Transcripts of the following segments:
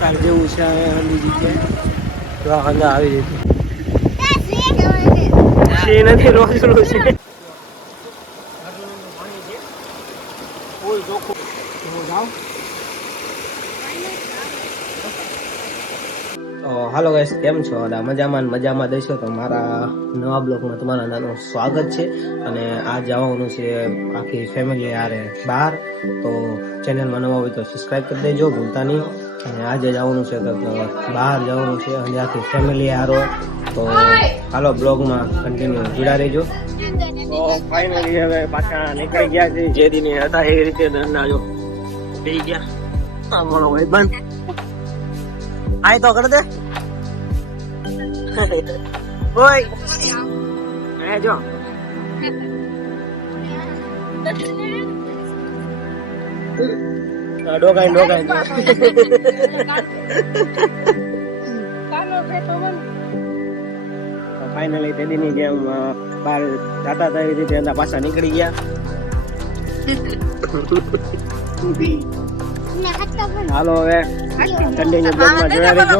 વિસ્તાર જેવું છે ઘણી જગ્યાએ. તો આ હંદા આવી જતી નથી રોજનું છે. તો હાલો ગાઈસ, કેમ છો? મજામાં દેશો તો મારા નવા બ્લોગમાં તમારા નાનું સ્વાગત છે. અને આ જવાનું છે આખી ફેમિલી હારે બહાર. તો ચેનલમાં નવા હોય તો સબસ્ક્રાઈબ કરી દેજો, ભૂલતા નહીં. અને આજે જવાનું છે તો બહાર જવાનું છે અને આખી ફેમિલી હારો. તો હાલો બ્લોગમાં કન્ટિન્યુ જોડા રહેજો. તો ફાઇનલી હવે પાછા નીકળી ગયા છે. જે દિને હતા એ રીતે ધંધા જો થઈ ગયા. મારો ભાઈ બંધ આય તો કર દે. ઓય આ જો ડોકાઈ ફાઇનલી તેદીની જેમ બહાર જાતા હતા એ રીતે એના પાછા નીકળી ગયા. હાલો હવે કન્ટિન્યુ બ્લોગમાં જોયા રહેજો.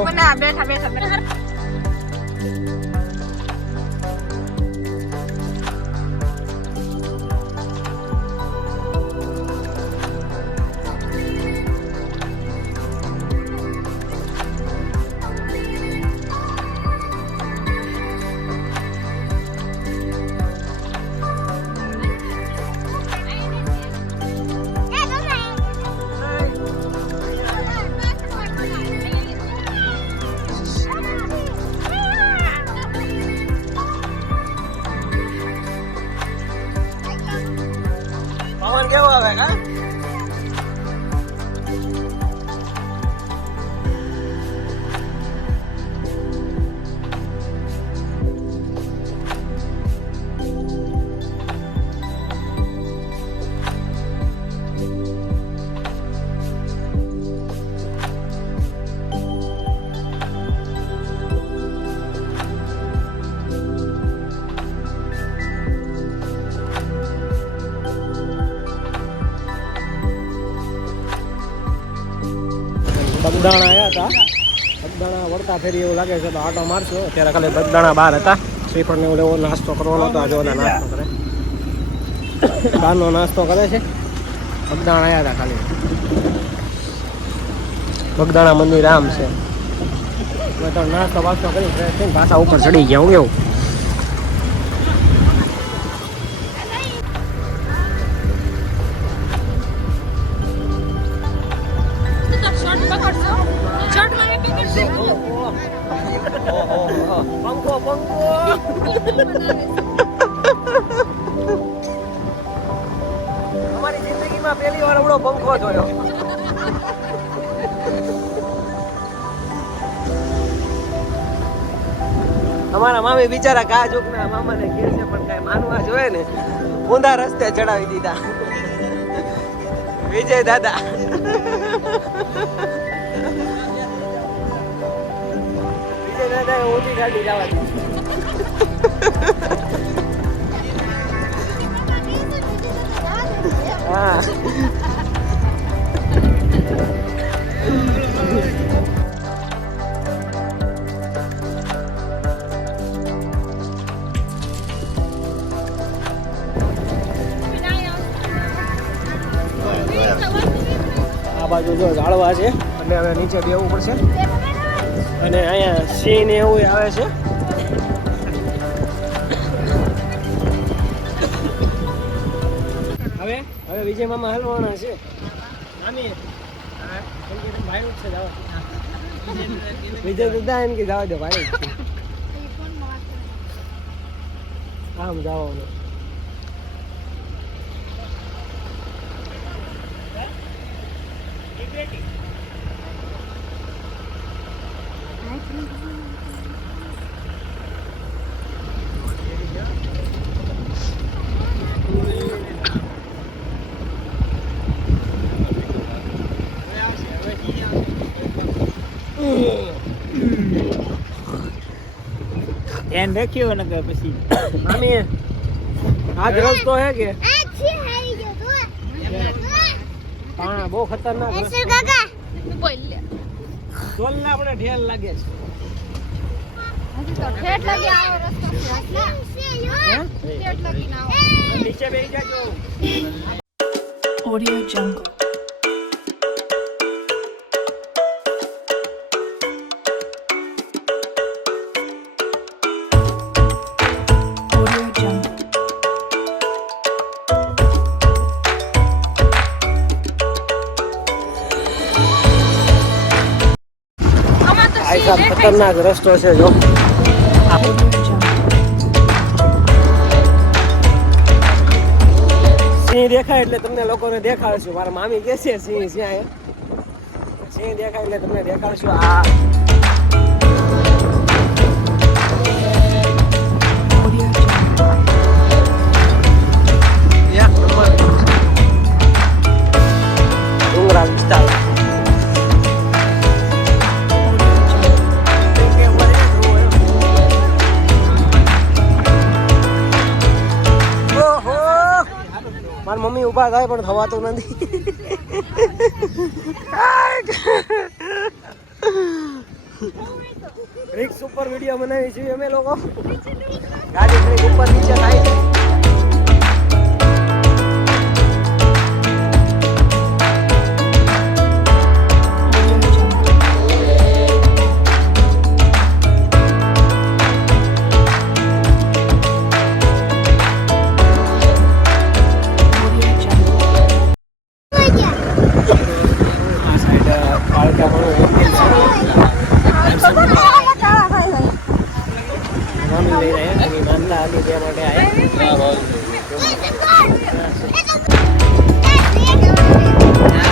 પવન કેવો આવે કા? બગદાણા આવ્યા હતા. બગદાણા વળતા ફેરી એવું લાગે છે તો આટો મારશો. અત્યારે ખાલી બગદાણા બહાર હતા. શ્રીફળ ને એવો નાસ્તો કરવાનો હતો. આજે ઓલા નાસ્તો કરે, બહારનો નાસ્તો કરે છે. બગદાણા આવ્યા હતા ખાલી. બગદાણા મંદિર આમ છે. મેં તો નાસ્તો વાસ્તો કરી પાછા ઉપર ચડી ગયા. હું એવું અમારી જિંદગીમાં પહેલી વાર એવડો પંખો જોયો. અમારા મામી બિચારા કાજુક ના મામાને કહે છે પણ કઈ માનવા જોઈએ ને, ઊંધા રસ્તે ચડાવી દીધા. વિજય દાદા ઊંધી ગાડી જવા દે. હા આ બાજુ જો ઝાડવા છે એટલે હવે નીચે બેવું પડશે. અને અહીંયા સિંહ ને એવું આવે છે. હવે વિજય મામા હલવાના છે. વિજય દાદા એમ કે જવા દો ભાઈ, આમ જવાનું. ધ્યાન રાખ્યો ને પછી મામી આજ રસ્તો હે કે બહુ ખતરનાક રસ્તો. ટોલ ના આપણે ઢેલ લાગે છે. હજી તો ઠેઠ લગી આવો રસ્તો છે ઠેઠ લગી ના આવો નીચે બેસી જાજો. Audio Jungle. Audio Jungle. આમાં તો આ સાહેબ ખતરનાક રસ્તો છે જો. Audio Jungle. સિંહ દેખાય એટલે તમને લોકોને દેખાડશું. મારા મામી કે છે સિંહ જ્યાં સિંહ દેખાય એટલે તમને દેખાડશું. આ Audio Jungle. ડુંગરા વિસ્તાર. ઓહો! મારી મમ્મી ઊભા થાય પણ થવાતું નથી. રિક્સ ઉપર વિડીયો બનાવી છીએ અમે લોકો. ગાડી થોડીક ઉપર નીચે થાય છે. Audio Jungle. Audio Jungle. આ સાઈડ પાલકાનું મંદિર છે. મામી લઈ રહ્યા છે. નાના આલી તે માટે આવ્યા.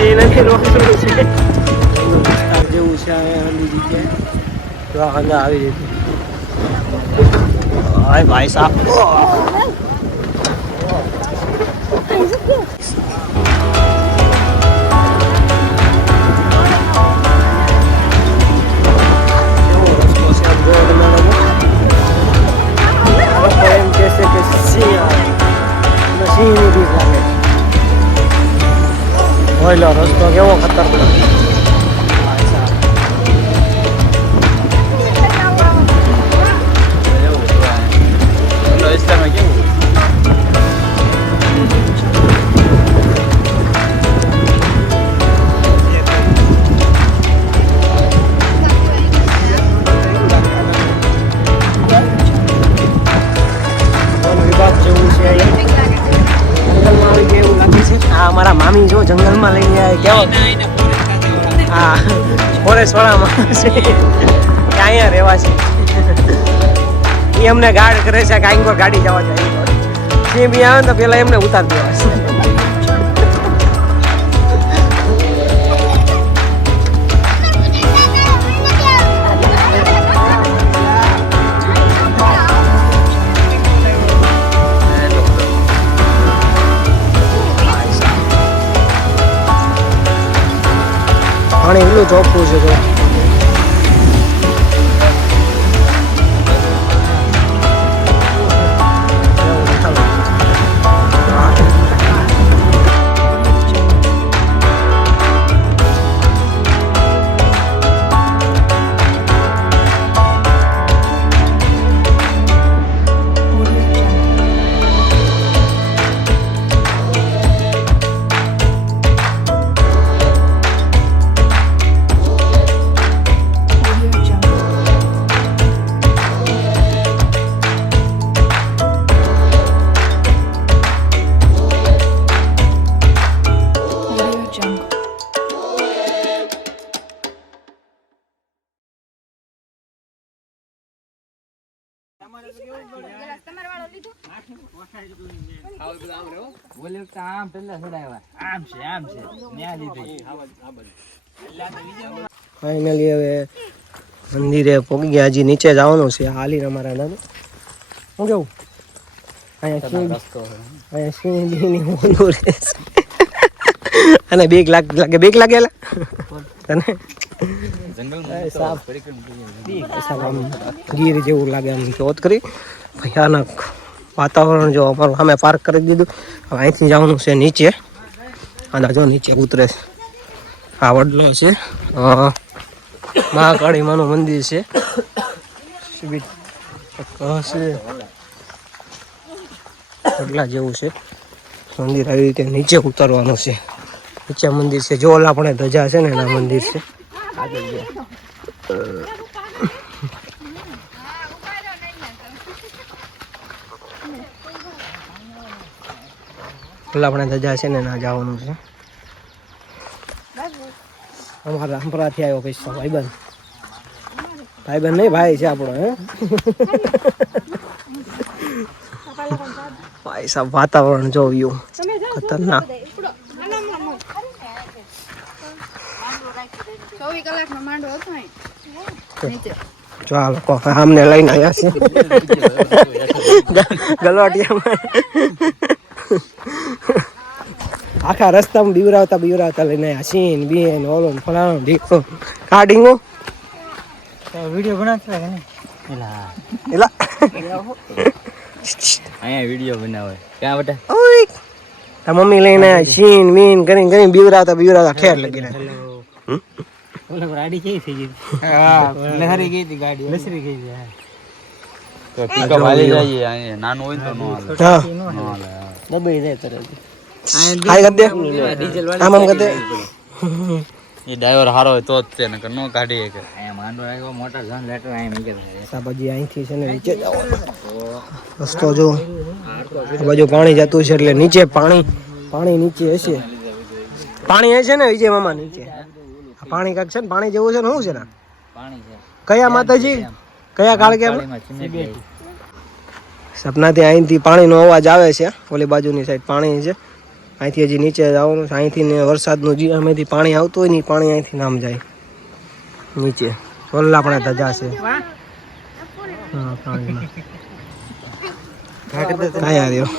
એ નથી રોકતું છે. વિસ્તાર જેવું છે આ બધી જગ્યાએ. તો આ હંગા આવી જતી. હાય ભાઈ સાહેબ. એમ કહેશે કે સિંહની બીક લાગે. ઓયલો રસ્તો કેવો ખતરનાક. વન વિભાગ જેવું છે અહીંયા. જંગલમાં આવી ગયા એવું લાગે છે. આ મારા મામી જો જંગલમાં લઈને આવ્યા. કેવો હા ફોરેસ્ટ વાળામાં છે કે અહીંયા રહેવા છે. એ અમને ગાર્ડ કરે છે કે અહીં પર ગાડી જવા જાય. સિંહ બી આવે ને તો પેલા એમને ઉતારી દેવા છે. પાણી એટલું ચોખ્ખું છે તો તમારા વાળો લીધો બોલે તો આમ પેલા છોડાવ્યા. આમ છે ન્યા લીધી. ફાઇનલી હવે મંદિરે પહોંચી ગયા. હજી નીચે જવાનું છે. હાલીને અમારા નાનું શું કેવું અહીંયા સિંહ બીની ઓલું રહેશે. અને બીક લાગે તને આમ ગીર જેવું લાગે. આમ ચોથ કરી ભયાનક વાતાવરણ જો અમારું સામે પાર્ક કરી દીધું. હવે અહીંથી જવાનું છે નીચે. અને જો નીચે ઉતરે છે. આ વડલો છે મહાકાળી માનું મંદિર છે. હશે એટલા જેવું છે મંદિર. આવી રીતે નીચે ઉતરવાનું છે. નીચે મંદિર છે. જો ઓલા આપણે ધજા છે ને એના મંદિર છે. આગળ ગયા. ઓલા આપણે ધજા છે ને ના જવાનું છે. અમારા રામપરાથી આવ્યો પૈસા ભાઈબંધ. ભાઈબંધ નહીં ભાઈ છે આપણો. હે ભાઈ સાહેબ વાતાવરણ જોયું ખતરનાક. 24 કલાકનો માંડવો હતો અહીં. નીચે. જો આ લોકો આમને લઈને આવ્યા છે ગલોટિયામાં. આખા રસ્તામાં બીવરાવતા લઈને આવ્યા. સીન બીન ઓલો ફલાણો ઢીકો કાઢીંગો વિડીયો બનાવતા કે નહીં? એલા અહીંયા વિડીયો બનાવે ક્યાં બેટા? ઓય તા મમ્મી લઈને આવ્યા. સીન બીન કરીને બીવરાવતા ઠેર લગી રહ્યા. ઓલે ગાડી કેવી થઈ ગઈ? હા લહેરી ગઈ હતી ગાડી. લસરી ગઈ છે. તો પિકઅપ હાલી જઈએ. અહીંયા નાનું હોય તો નો હાલે. હા દબાઈ જાય તરત. હાઈ કર દે. આમ કર દે. એ ડ્રાઈવર હારો હોય તો જ તે નકર નો કાઢી શકે. અહીંયા માંડો આવ્યો મોટા જન લેટર અહીં મૂકી દે. સાબાજી અહીંથી છે ને નીચે જાવ. રસ્તો જો આ બાજુ પાણી જતું છે એટલે નીચે પાણી નીચે હશે. પાણી હશે ને વિજય મામા નીચે. પાણી કાક છે ને પાણી જેવું છે ને શું છે ને? પાણી છે. કયા માતાજી કયા કાળ કે સપનાથી અહીંથી પાણીનો અવાજ આવે છે. ઓલી બાજુની સાઈડ પાણી છે. અહીંથી હજી નીચે જવાનું છે. અહીંથી ને વરસાદનું જે અમેથી પાણી આવતું હોય ને પાણી અહીંથી નામ જાય નીચે. ઓલા પણ ધજા છે. હા પાણીમાં કાંઈ આવ્યો.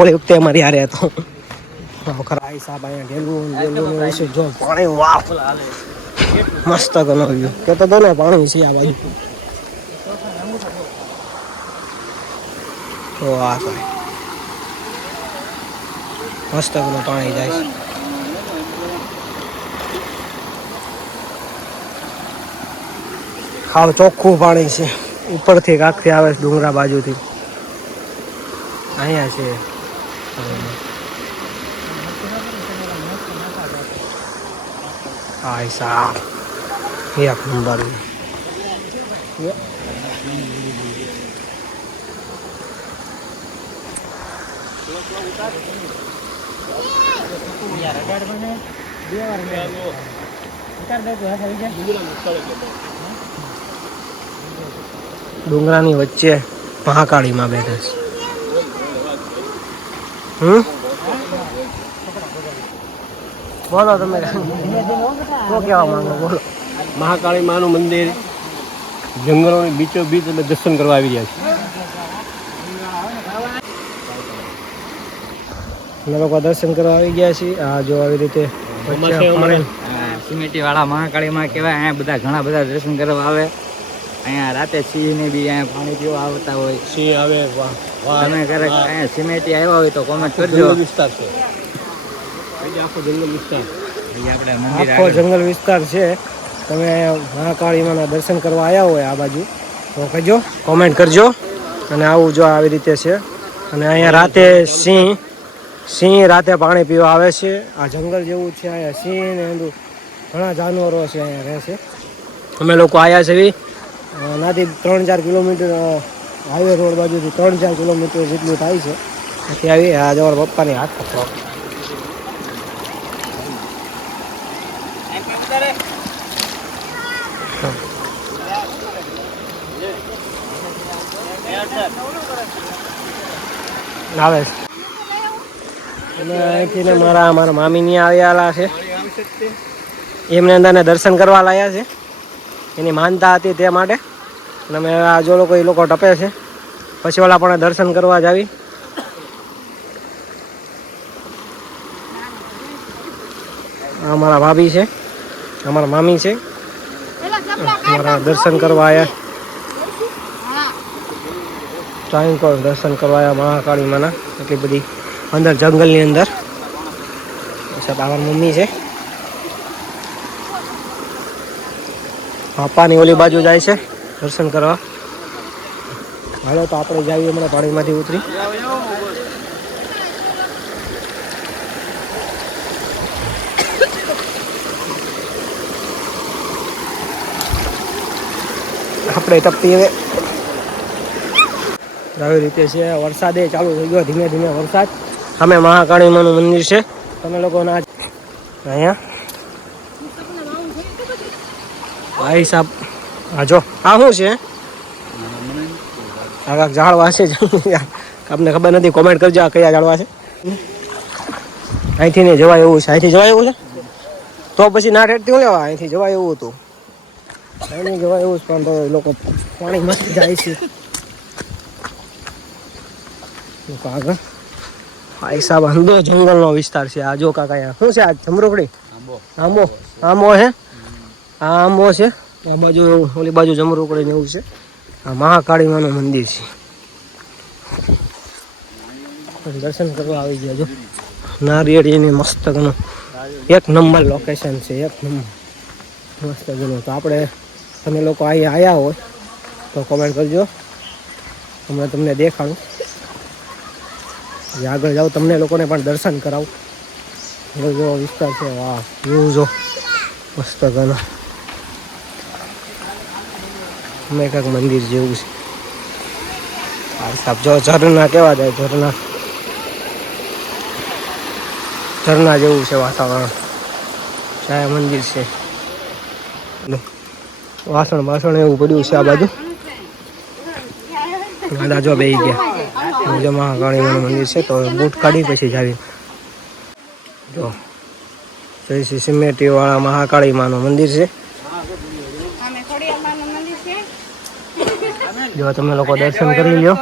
ઓલી વખતે અમારી હારે હતો. ખરા સાહેબ અહીંયા ઢેલું વિશે જો પાણી વાહ મસ્ત બનાવ્યું. કેતો તો ને પાણી છે આ બાજુ. તો આ સાહેબ મસ્ત પાણી જાય છે. હાવ ચોખ્ખું પાણી છે. ઉપરથી કાંકથી આવે છે ડુંગરા બાજુથી. અહીંયા છે હાય સાહેબ એક નંબર. ડુંગરાની વચ્ચે મહાકાળીમાં બેઠે છે. બોલો તમે શું કહેવા માંગો? બોલો. મહાકાળી માનું મંદિર જંગલોની બીચો બીચ અમે દર્શન કરવા આવી રહ્યા છીએ. અમે લોકો દર્શન કરવા આવી ગયા છીએ. આ જો આવી રીતે સિમેટી વાળા મહાકાળીમાં કહેવાય. અહીંયા બધા ઘણા બધા દર્શન કરવા આવે. અહીંયા રાતે સિંહ ને બી અહીંયા પાણી પીવા આવતા હોય. સિંહ આવે. તમે ક્યારેક અહીંયા સિમેટી આવ્યા હોય તો કોમેન્ટ કરજો. વિસ્તાર છે. આખો જંગલ વિસ્તાર. આપણે મંદિર આખો જંગલ વિસ્તાર છે. તમે મહાકાળીમાંના દર્શન કરવા આવ્યા હોય આ બાજુ તો કહેજો, કોમેન્ટ કરજો. અને આવું જો આવી રીતે છે. અને અહીંયા રાતે સિંહ રાતે પાણી પીવા આવે છે. આ જંગલ જેવું છે. અહીંયા સિંહ ને બધું ઘણા જાનવરો છે અહીંયા રહે છે. અમે લોકો આવ્યા છે નાથી 3-4 કિલોમીટર હાઈવે રોડ બાજુથી 3-4 કિલોમીટર જેટલું થાય છે. ત્યાંથી આવી આ જવા પપ્પાની હાથ પકડો. આવે છે. અને અહીંથી ને મારા મામીની આવેલા છે. એમને અંદરને દર્શન કરવા લાયા છે. એની માનતા હતી તે માટે. અને અમે આ જો લોકો એ લોકો ટપે છે. પછી ઓલા પણ દર્શન કરવા જ આવી. અમારા ભાભી છે, અમારા મામી છે. અમારા દર્શન કરવા આવ્યા. ટાઈમ પર દર્શન કરવા આવ્યા મહાકાળી માના. એટલી બધી અંદર જંગલની અંદર. અચ્છા તમારી મમ્મી છે, પપ્પાની ઓલી બાજુ જાય છે દર્શન કરવા. હાલો તો આપણે જઈએ હમણાં પાણીમાંથી ઉતરી. આપણે ટપતી હવે આવી રીતે છે. વરસાદે ચાલુ થઈ ગયો, ધીમે ધીમે વરસાદ. સામે મહાકાળી માનું મંદિર છે. તમે લોકો ના અહીંયા ભાઈ સાહેબ હા જો આ શું છે? આ કાંઈક ઝાડવા છે. આપને ખબર નથી, કોમેન્ટ કરજો આ કયા ઝાડવા છે. અહીંથી નહીં જવાય એવું છે. અહીંથી જવાય એવું છે તો પછી ના ઠેઠથી હું લેવા. અહીંથી જવાય એવું હતું, અહીં જવાય એવું જ, પણ તો લોકો પાણી મસ્ત જાય છે. આગળ ભાઈ સાહેબ અંદો જંગલનો વિસ્તાર છે. આ જો કાકા શું છે? આ જમરૂકડી આંબો આંબો છે. આ આંબો છે. આ બાજુ ઓલી બાજુ જમરૂકડી ને એવું છે. આ મહાકાળી માનું મંદિર છે. દર્શન કરવા આવી ગયા. જો નારિયેળીની મસ્ત ઘણું એક નંબર લોકેશન છે, એક નંબર મસ્ત ઘણું. તો આપણે તમે લોકો અહીંયા આવ્યા હોય તો કોમેન્ટ કરજો, અમે તમને દેખાડું. આગળ જાઓ તમને લોકોને પણ દર્શન કરાવું. જો વિસ્તાર છે, વાહ વ્યૂ જો મસ્ત ઘણો. અમે કાંઈક મંદિર જેવું છે. સાહેબ જો ઝરણા કેવા જાય, ઝરણા જેવું છે વાતાવરણ. છાયા મંદિર છે. વાસણ બાસણ એવું પડ્યું છે આ બાજુ. દાદા જો બેસી ગયા. જો મહાકાળી માનું મંદિર છે તો બૂટ કાઢી પછી જાવી. જો જય શ્રી સિમેટી વાળા મહાકાળી માનું મંદિર છે. જો તમે લોકો દર્શન કરી લ્યો.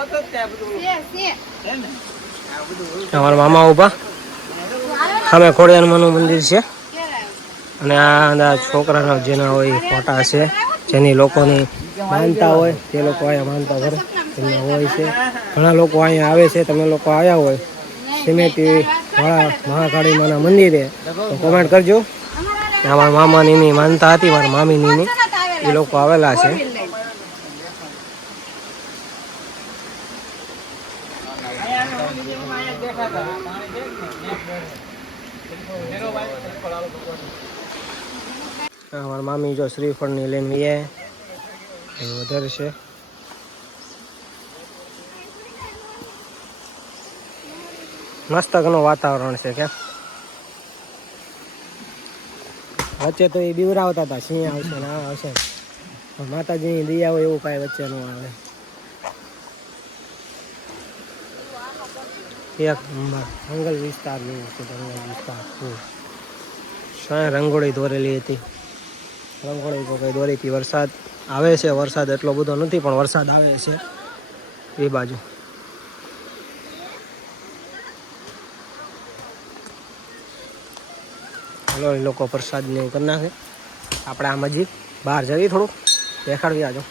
અમારા મામા ઉભા સામે ખોડિયારમાંનું મંદિર છે. અને આ છોકરાના જેના હોય ફોટા છે, જેની લોકોની માનતા હોય તે લોકો અહીંયા માનતા કરે એમના હોય છે. ઘણા લોકો અહીંયા આવે છે. તમે લોકો આવ્યા હોય સિમેટી વાળા મહાકાળી માના મંદિરે તો કોમેન્ટ કરજો. મારા મામાની માનતા હતી, મારા મામીની એ લોકો આવેલા છે. મારા મામી જો શ્રીફળની લઈને વધારે છે. મસ્ત ઘણું વાતાવરણ છે. કેમ વચ્ચે તો એ બીવરાવતા હતા સિંહ આવશે ને આ આવશે, પણ માતાજીની દયા હોય એવું કાંઈ વચ્ચે ન આવે. એક નંબર જંગલ વિસ્તાર જેવું છે. જંગલ વિસ્તાર શાય રંગોળી દોરેલી હતી. રંગોળી તો કંઈ દોરી હતી. વરસાદ આવે છે. વરસાદ એટલો બધો નથી પણ વરસાદ આવે છે એ બાજુ. હલો એ લોકો પ્રસાદ ને એવું કરી નાખે. આપણે આમ હજી બહાર જઈએ, થોડુંક દેખાડવી આજો.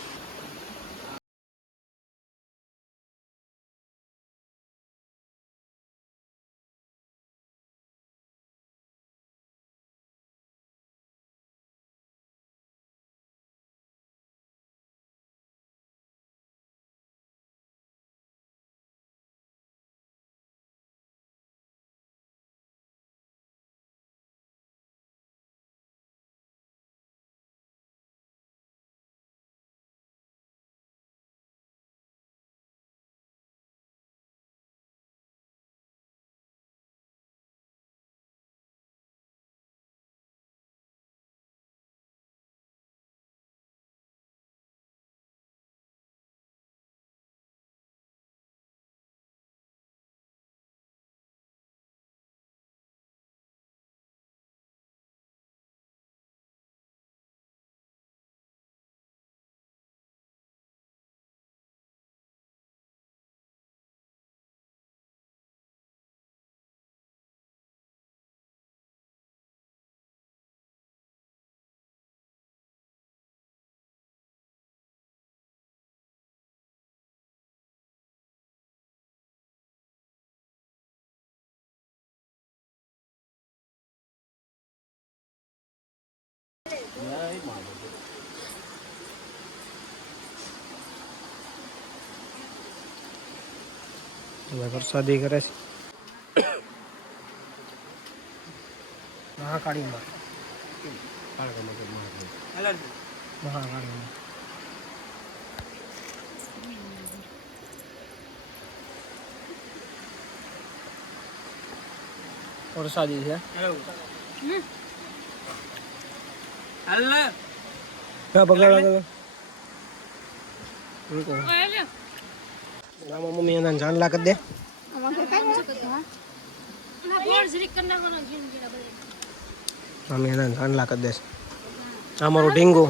વરસાદી કરે છે મહાકાળીમાં મહાકાળીમાં વરસાદી છે પગલા લાગે મમ્મી એને જાનલા કરી દે મમ્મી એને જાનલા કરી દે આ મારું ઢીંગુ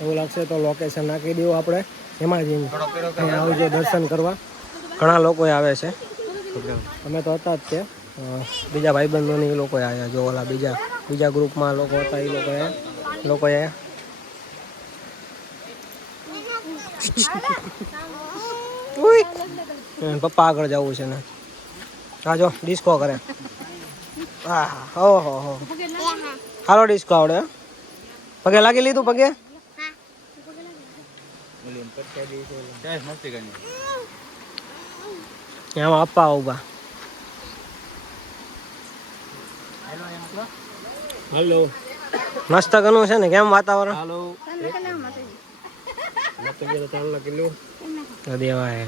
એવું લાગશે તો લોકેશન નાખી દેવું આપણે એમાં જઈને અહીંયા આવજો દર્શન કરવા ઘણા લોકો આવે છે અમે તો હતા જ તે બીજા ભાઈબંધોની એ લોકો આવ્યા જો ઓલા બીજા ગ્રુપમાં લોકો હતા એ લોકોએ પપ્પા આગળ જવું છે ને હા જો ડિસ્કો કરે હા હો હાલો ડિસ્કો આવડે પગે લાગી લીધું પગે એમાં અપ્પા ઉભા હાલો મસ્ત ઘણું છે ને કેમ વાતાવરણ હાલો દેવાય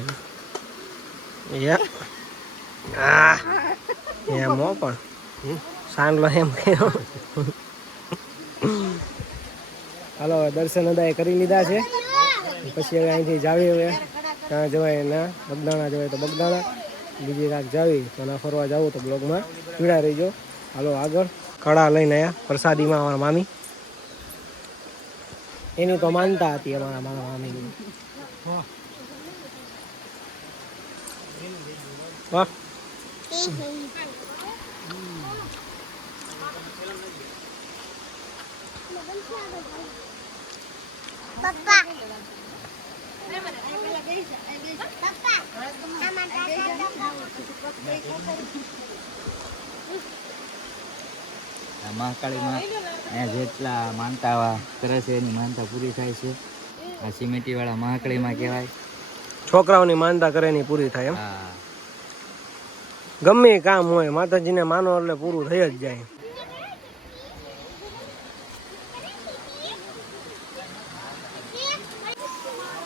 એમ હો પણ સાંડલો એમ કયો હાલો દર્શન અદાય કરી લીધા છે પછી હવે અહીંથી જાવી હવે ત્યાં જવાય ના બગદાણા જવાય તો બગદાણા બીજી રાત જાવી તો ના ફરવા જવું તો બ્લોગમાં પીડા રહીજો હાલો આગળ કડા લઈને આવ્યા પ્રસાદીમાં અમારા મામી એની તો માનતા હતી મારા મામીની વાહ મહાકાળીમાં અહીંયા જેટલા માનતા કરે છે એની માનતા પૂરી થાય છે આ સિમેટી વાળા મહાકાળીમાં કહેવાય છોકરાઓની માનતા કરે એની પૂરી થાય એમ હા ગમે એ કામ હોય માતાજીને માનો એટલે પૂરું થઈ જ જાય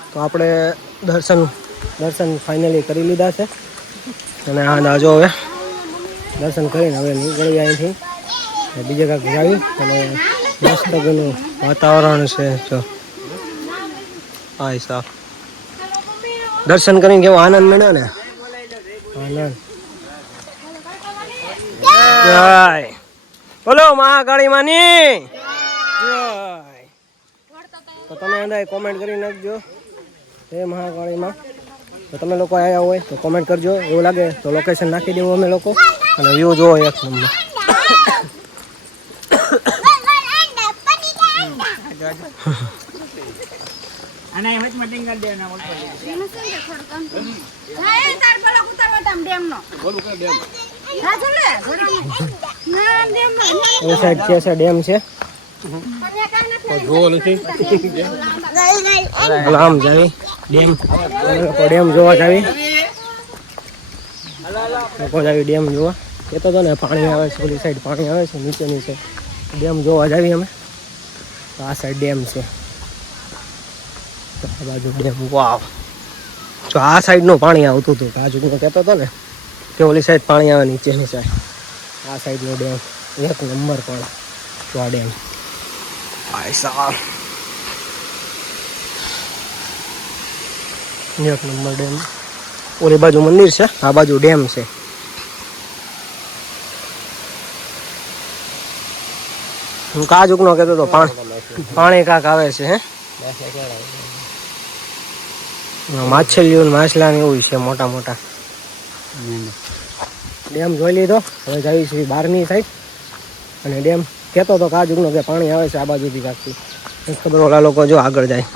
તો આપણે દર્શન ફાઇનલી કરી લીધા છે અને આ જો હવે દર્શન કરીને હવે નીકળી અહીંથી બીજે કાંઈક જાવી અને મસ્ત ઘણું વાતાવરણ છે જો હા સાફ દર્શન કરીને કેવો આનંદ મળ્યો ને આનંદ જય બોલો મહાકાળી માની જય તો તમે અંદર કોમેન્ટ કરી નાખજો જય મહાકાળીમાં તો તમે લોકો આવ્યા હોય તો કોમેન્ટ કરજો એવું લાગે તો લોકેશન નાખી દેવું અમે લોકો અને વ્યૂ જોવો એક નંબર અને વચમાં ટીંગલ દે ના બોલ એ સાઈડ છે ડેમ છે જોવો નથી આમ જાવી ડેમ જોવા જાવી લોકો જાવી ડેમ જોવા કહેતો હતો ને પાણી આવે છે ઓલી સાઈડ પાણી આવે છે નીચેની છે ડેમ જોવા જાવી અમે તો આ સાઈડ ડેમ છે આ બાજુ ડેમ વાવ જો આ સાઈડનું પાણી આવતું હતું બાજુનું કહેતો હતો ને કે ઓલી સાઈડ પાણી આવે નીચેની સાઈડ આ સાઈડનો ડેમ એક નંબર પણ તો આ ડેમ ભાઈ સાહેબ એક નંબર ડેમ ઓલી બાજુ મંદિર છે આ બાજુ ડેમ છે હું કાજુકનો કહેતો હતો પાણી કાંક આવે છે હે માછલીઓ માછલા ને એવું છે મોટા મોટા ડેમ જોઈ લીધો હવે જઈએ છીએ બહારની સાઈડ અને ડેમ કહેતો હતો કાજુકનો કે પાણી આવે છે આ બાજુથી કાંકથી ખબર ઓલા લોકો જો આગળ જાય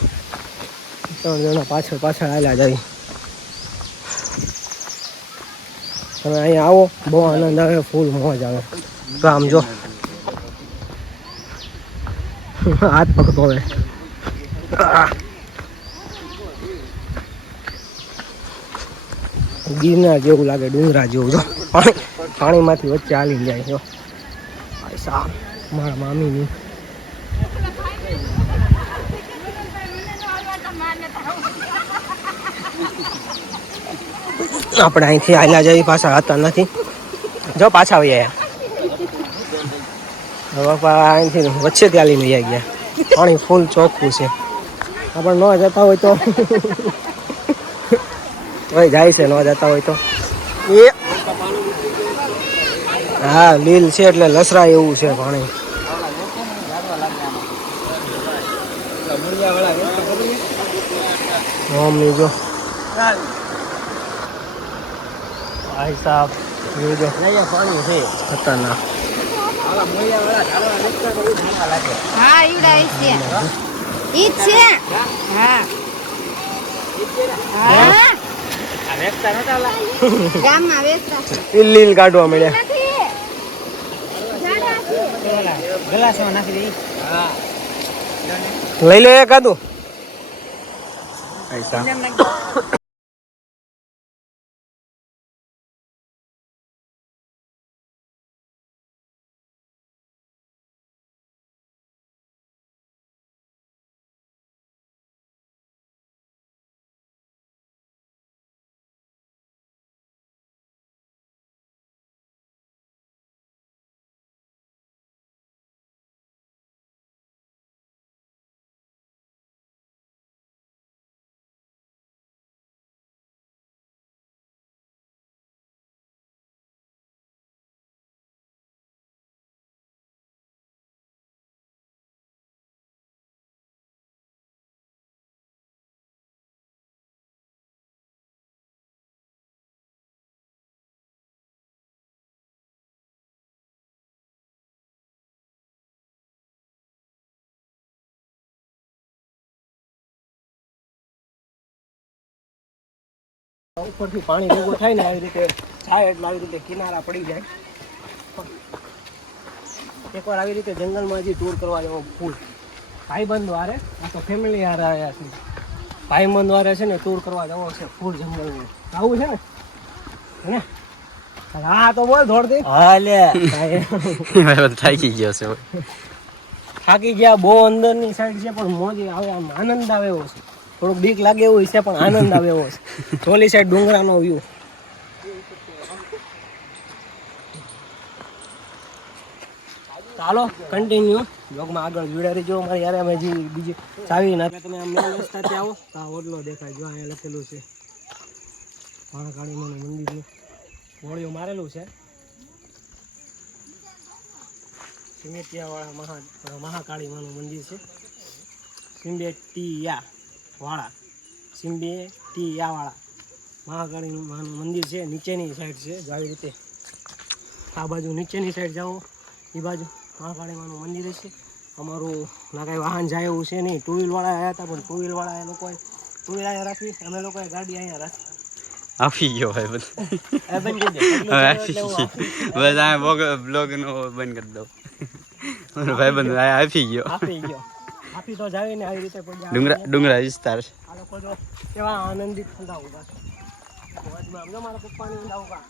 તો ત્રણ જણા પાછળ પાછળ આવેલા જાય. તમે અહીંયા આવો બહુ આનંદ આવે, ફૂલ મોજ આવે. તો આમ જો હાથ પકતો હવે. ગિરનાર જેવું લાગે, ડુંગરા જેવું. જો પાણીમાંથી વચ્ચે હાલીને જાય. જો ભાઈ સાહેબ, મારા મામીની આપણે અહીંથી હાલ્યા જઈએ, પાછા હતા નથી. જો પાછા આવી આવ્યા બાપા, અહીંથી વચ્ચેથી હાલીને વહી ગયા. પાણી ફૂલ ચોખ્ખું છે. આપણે ન જતા હોય તો ભાઈ જાય છે, ન જતા હોય તો એ હા લીલ છે એટલે લસરાય એવું છે પાણી. મમ્મી જો ભાઈ સાહેબ જો પાણી છે ખતરનાક. હા ઈડા છે ઈ છે હા હા ગામમાં વેચતા છે. લીલ કાઢવા મળ્યા. નથી જાડા છે. લઈ લે એકાદું. ઉપરથી પાણી ભેગું થાય ને આવી રીતે થાય એટલે આવી રીતે કિનારા પડી જાય. એકવાર આવી રીતે જંગલમાં હજી ટૂર કરવા જવો ફૂલ ભાઈબંધ વારે, આ તો ફેમિલી હારે આવ્યા છે. ભાઈબંધ વારે છે ને ટૂર કરવા જવો છે ફૂલ જંગલમાં. આવું છે ને હા તો બોલ દોડતી. હા લે થાકી ગયો છે. થાકી ગયા બહુ અંદરની સાઈડ છે પણ મોજ આવે, આમ આનંદ આવે એવો છે. થોડુંક બીક લાગે એવું છે પણ આનંદ આવે એવો છે. ચોલી સાઈડ ડુંગરાનો વ્યૂ. ચાલો કન્ટિન્યુ બ્લોગમાં આગળ જોડે રહીજો. અમારે યાર અમે હજી બીજી ચાવી ના તમે આમ મેન રસ્તાથી આવો તો આ ઓટલો દેખાય. જો અહીંયા લખેલું છે મહાકાળી માનું મંદિરનું ગોળીઓ મારેલું છે. સિમેટિયાવાળા મહાકાળી માનું મંદિર છે. સિમ્બેટિયાવાળા મહાકાળી માનું મંદિર છે. નીચેની સાઈડ છે આવી રીતે આ બાજુ નીચેની સાઈડ જાઓ એ બાજુ મહાકાળી માનું મંદિર છે. અમારું ના કાંઈ વાહન જાય એવું છે નહીં. ટુ વ્હીલવાળા આવ્યા હતા પણ ટુ વ્હીલવાળા એ લોકોએ ટુ વ્હીલ અહીંયા રાખી, અમે લોકોએ ગાડી અહીંયા રાખી. આપી ગયો ભાઈ બધું. બસ આ બ્લોગ નો બંધ કરી દઉં. ભાઈ બંધ આપી ગયો. આપી તો જાવી ને આવી રીતે ડુંગરા વિસ્તાર. આ લોકો તો કેવા આનંદિત થતા ઉભા. મારા પપ્પાની ઊંધા ઉભા.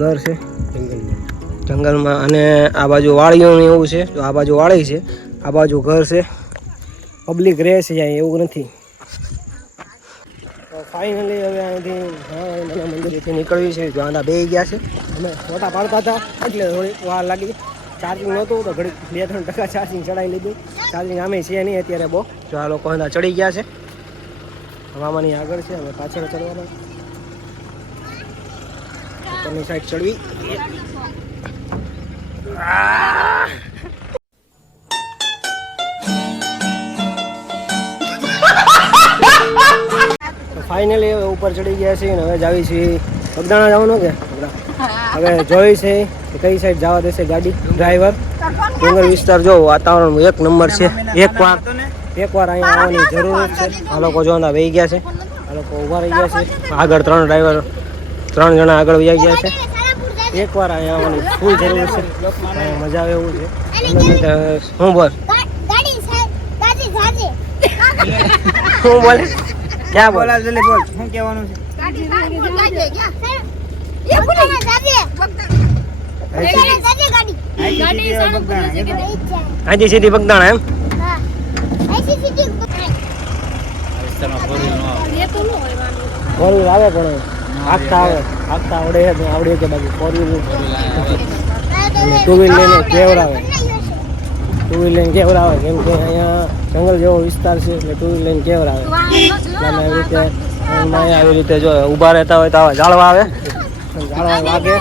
ઘર છે જંગલમાં. જંગલમાં, અને આ બાજુ વાળીઓનું એવું છે. તો આ બાજુ વાળી છે, આ બાજુ ઘર છે. પબ્લિક રહે છે અહીંયા, એવું નથી. તો ફાઇનલી હવે અહીંથી મને મંદિરેથી નીકળવી છે. જો આના બે ગયા છે. અમે ફોટા પાડતા હતા એટલે થોડીક વાર લાગી. ચાર્જિંગ નહોતું તો ઘડીક 2-3% ચાર્જિંગ ચડાવી લીધું. ચાર્જિંગ આમે છે નહીં અત્યારે બહુ. જો આ લોકો અંદર ચડી ગયા છે. હવામાની આગળ છે, હવે પાછળ ચડવાના. ઉપરની સાઈડ ચડવી. ફાઇનલી હવે ઉપર ચડી ગયા છીએ અને હવે જાવી છીએ બગદાણા જવાનું કે હવે જોઈ છે કે કઈ સાઈડ જવા દેશે ગાડી ડ્રાઈવર. ડુંગર વિસ્તાર જો વાતાવરણ એક નંબર છે. એકવાર અહીંયા આવવાની જરૂર છે. આ લોકો જો અંદર વહી ગયા છે, આ લોકો ઊભા રહી ગયા છે. આગળ 3 ડ્રાઈવર 3 જણા આગળ વહી ગયા છે. એકવાર અહીંયા આવવાની ફૂલ જરૂર છે. અહીંયા મજા આવે એવું છે. હું બોલ હું બોલે ક્યાં બોલ બોલ શું કહેવાનું છે? અહીંથી સીધી બગદાણા એમ. ફોર વ્હીલ આવે પણ હાંકતા આવડે છે બાકી ફોર વ્હીલ ટુ વ્હીલ લઈને કેવડાવે. કેમ કે અહીંયા જંગલ જેવો વિસ્તાર છે એટલે ટુ વ્હીલ લઈને કેવડાવે. આવી રીતે જો ઊભા રહેતા હોય તો આવા ઝાડવા આવે, ઝાડવા વાગે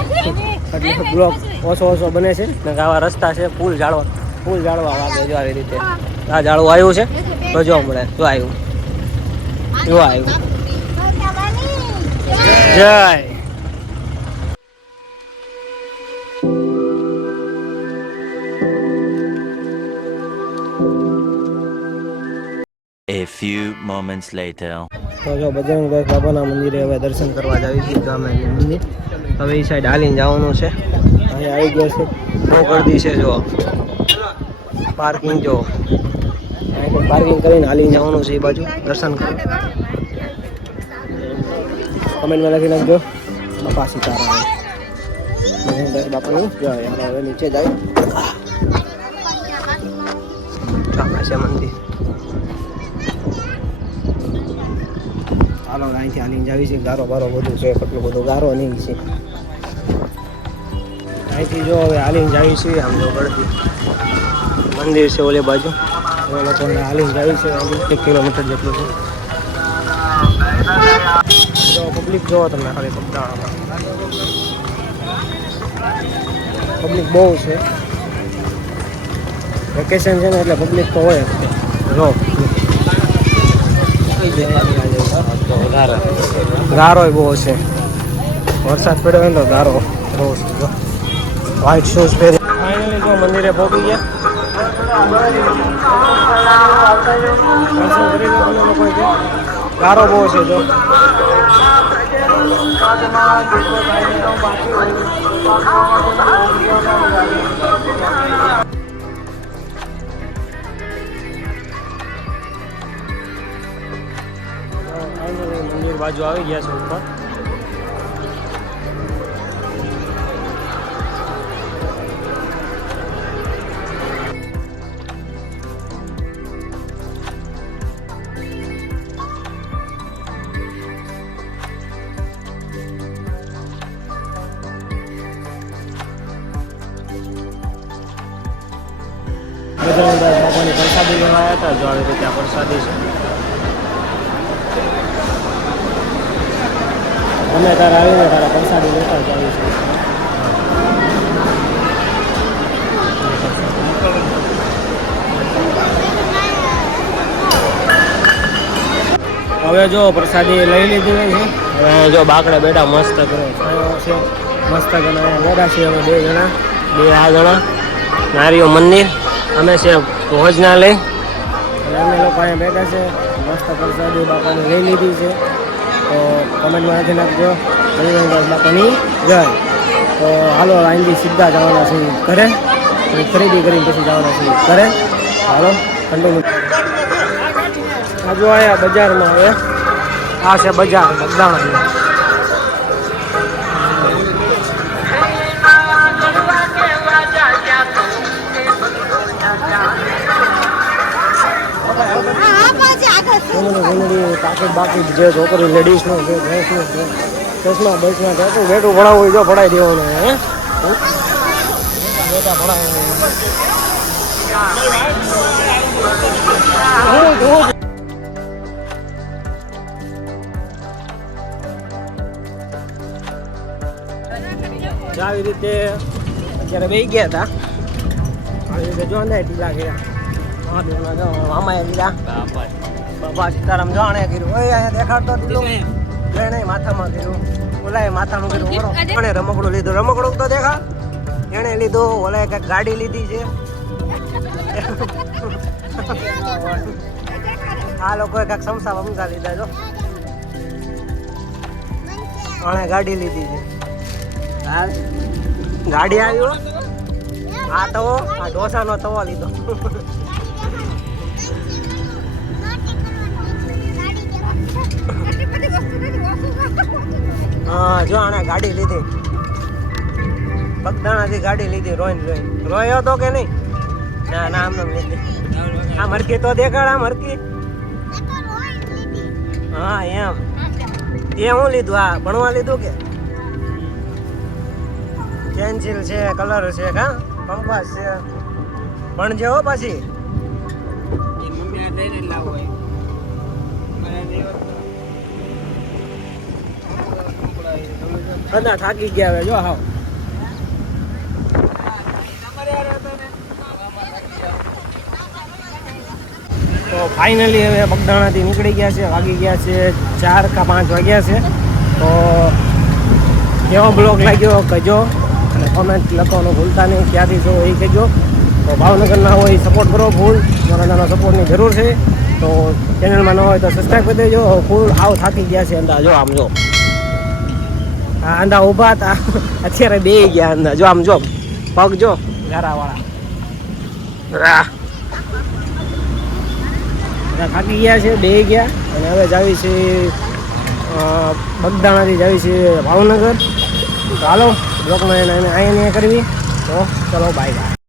એટલે બ્લોક ઓછો બને છે. આવા રસ્તા છે ફૂલ ઝાડવા વાગે. જો આવી રીતે આ ઝાડવું આવ્યું છે તો જો મળે જો આવ્યું જય. A few moments later. તો જો બજરંગ બાબાના મંદિરે હવે દર્શન કરવા જાવી છીએ. ગામના મંદિર હવે એ સાઈડ હાલીને જવાનું છે. અહીંયા આવી ગયા છે, બહુ ગર્દી છે. જો પાર્કિંગ જો અહીં પાર્કિંગ કરીને હાલીને જવાનું છે એ બાજુ દર્શન કરવા. કમેન્ટમાં લખી નાખજો બાપા સીતારામ. બાપાનું જો હવે નીચે જાય છે મંદિર. હાલો અહીંથી હાલીને જાવી છે. ગારો બારો બધું છે, કેટલું બધું ગારો નહીં છે. અહીંથી જો હવે હાલીને જાવી છે. આમ જો ગળતી મંદિર છે ઓલે બાજુ. હવે લોકોને હાલીને જાવી છે. 1 કિલોમીટર જેટલું છે. જો પબ્લિક જોવો તમને ખાલી બગદાણામાં પબ્લિક બહુ છે. વેકેશન છે ને એટલે પબ્લિક તો હોય જ. જો ગારો બહુ છે. વરસાદ પડ્યો હોય ને તો ગારો બહુ છે. વ્હાઈટ શૂઝ પહેરી ફાઇનલી જો મંદિરે પહોંચી ગયા. દર્શન કરી લો તમે લોકો. ગારો બહુ છે. જો મંદિર બાજુ આવી ગયા છે ઉપર. બાપાની પ્રસાદી લેવા આવ્યા હતા. જો આવી રીતે આ પ્રસાદી છે. અમે તારા આવીને તારા પ્રસાદી લેતા જ આવી છે. હવે જો પ્રસાદી લઈ લીધી હોય છે. હવે જો બાકડે બેઠા મસ્ત કરે છે. મસ્ત કરે બેઠા છે. હવે 2 જણા 2 આ જણા નારીઓ મંદિર. અમે છે ભોજનાલય અને અમે લોકો અહીંયા બેઠા છે. મસ્ત પ્રસાદી બાપાની લઈ લીધી છે. તો કમેન્ટમાં લખી નાખજો બજરંગ બાપાની જય. તો હાલો અહીંથી સીધા જવાના છે ઘરે. ખરીદી કરીને પછી જવાના છે ઘરે. હાલો કન્ટિન્યુ. આજુ આવ્યા બજારમાં. હવે આ છે બજાર બગદાણા. પાકીટ બાકીટ જે છોકરી લેડીઝનું છે જેન્ટ્સનું છે ચશ્મા બસમાં બેઠું ભણાવવું હોય જો ભણાવી દેવાનું હે બેટા ભણાવવાનું આવી રીતે અત્યારે બેસી ગયા હતા આવી રીતે જો ને ઢીલા ગયા મામાએ લીધા બાપા સીતારામ જાણે કર્યું ઓય અહીંયા દેખાડતો ઢીલો એને માથામાં કર્યું ઓલાએ માથામાં કર્યું અને રમકડું લીધું રમકડું તો દેખા એણે લીધું ઓલાએ કંઈક ગાડી લીધી છે આ લોકોએ કંઈક સમસા વમસા લીધા જો આણે ગાડી લીધી છે ગાડી આવ્યો આ તવો આ ઢોસાનો તવો લીધો હા જો આને ગાડી લીધી બગદાણાથી ગાડી લીધી રોયો તો કે નહીં ના ના આમ લીધી આ મરકી તો દેખાડ આ મરકી હા એમ એ હું લીધું આ ભણવા લીધું કે પેન્સિલ છે કલર છે કા કંપાસ છે પણ જે હો પાછી બધા થાકી ગયા હવે જો હાવ તો ફાઇનલી હવે બગદાણાથી નીકળી ગયા છે વાગી ગયા છે 4 કે 5 વાગ્યા છે તો કેવો બ્લોગ લાગ્યો કહેજો અને કોમેન્ટ લખવાનું ભૂલતા નહીં ક્યાંથી જો એ કહેજો તો ભાવનગરના હોય સપોર્ટ કરો ફૂલ નાના સપોર્ટની જરૂર છે તો ચેનલમાં ન હોય તો સબસ્ક્રાઈબ કરી દેજો ફૂલ આવ થાકી ગયા છે અંદા જો આમ જો હા અંદા ઊભા હતા અત્યારે બે ગયા અંદા જો આમ જો પગ જો ગારાવાળા થાકી ગયા છે બે ગયા અને હવે જાવી છે બગદાણાથી જાવી છે ભાવનગર તો હાલો બ્લોકમાં એને અહીંયા કરવી તો ચલો બાય બાય